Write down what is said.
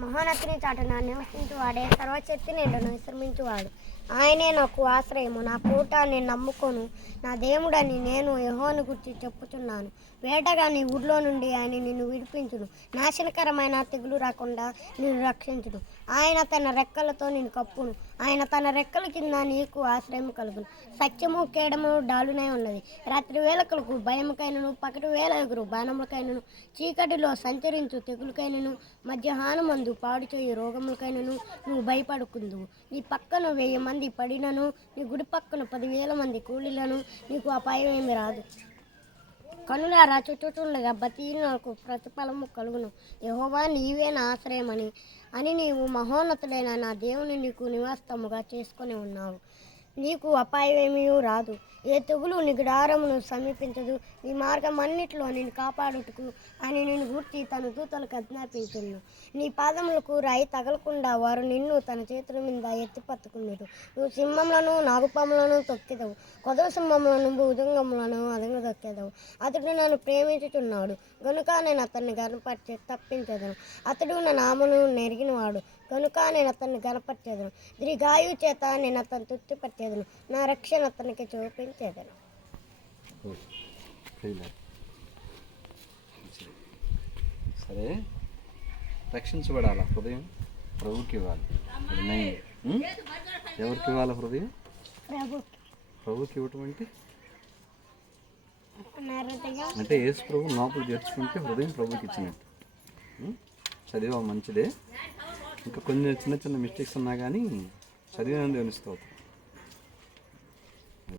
మహోన్నతిని చాటున నివసించువాడే సర్వశక్తి నిండును విశ్రమించువాడు. ఆయనే నాకు ఆశ్రయము నా పూట నేను నా దేవుడని నేను యెహోవాను గురించి చెప్పుచున్నాను. వేటగాని ఊర్లో నుండి ఆయన నిన్ను విడిపించును. నాశనకరమైన తెగులు రాకుండా నిన్ను రక్షించును. ఆయన తన రెక్కలతో నిన్ను కప్పును. ఆయన తన రెక్కల కింద నీకు ఆశ్రయం కలుగును. సత్యము కేడము డాలునై ఉన్నది. రాత్రి వేళకులకు భయముకైనను పకటి వేల ఎగురు బాణములకైనను చీకటిలో సంచరించు తెగులకైనను మధ్యాహ్నమందు పాడు చేయు రోగములకైనను నువ్వు భయపడుకుందువు. నీ పక్కన వెయ్యి మంది పడినను నీ గుడి పక్కన పదివేల మంది కూలీలను నీకు అపాయం ఏమి రాదు. కనులారా చుట్టుచుండగా బతీనకు ప్రతిఫలము కలుగును. యహోవా నీవే నా ఆశ్రయమని అని నీవు మహోన్నతుడైన నా దేవుని నీకు నివాసముగా చేసుకొని ఉన్నావు. నీకు అపాయమేమీ రాదు. ఏ తెగులు నీ గుడారమును సమీపించదు. నీ మార్గం అన్నిటిలో నేను కాపాడుటకు అని నేను గుర్తి తన దూతలకు ఆజ్ఞాపించును. నీ పాదములకు రాయి తగలకుండా వారు నిన్ను తన చేతుల మీద ఎత్తి పట్టుకున్నారు. నువ్వు సింహములను నాగుపాములను తొక్కెదవు. కొదవ సింహంలోను భుజంగములను అదను తొక్కేదవు. అతడు నన్ను ప్రేమించుచున్నాడు. గనుక నేను అతన్ని గనపరిచి తప్పించదను. అతడు నా నామను నెరిగినవాడు. కనుక నేను అతన్ని గనపరిచేదను ద్రిగాయు చేత నేను అతను తృప్తి పట్టేదను నా రక్షణ అతనికి చూపించేదను. సరే. రక్షించబడాల హృదయం? ప్రభుకి ఇవ్వాలి? ఎవరికి ఇవ్వాలి హృదయం? ప్రభు ప్రభుకి ఇవ్వటం అంటే? అంటే యేసు ప్రభు లోపల చేర్చుకుంటే హృదయం ప్రభుకి ఇచ్చినట్టు? చదివా మంచిదే. ఇంకా కొన్ని చిన్న చిన్న మిస్టేక్స్ ఉన్నా కానీ చదివినందు స్తోత్రం.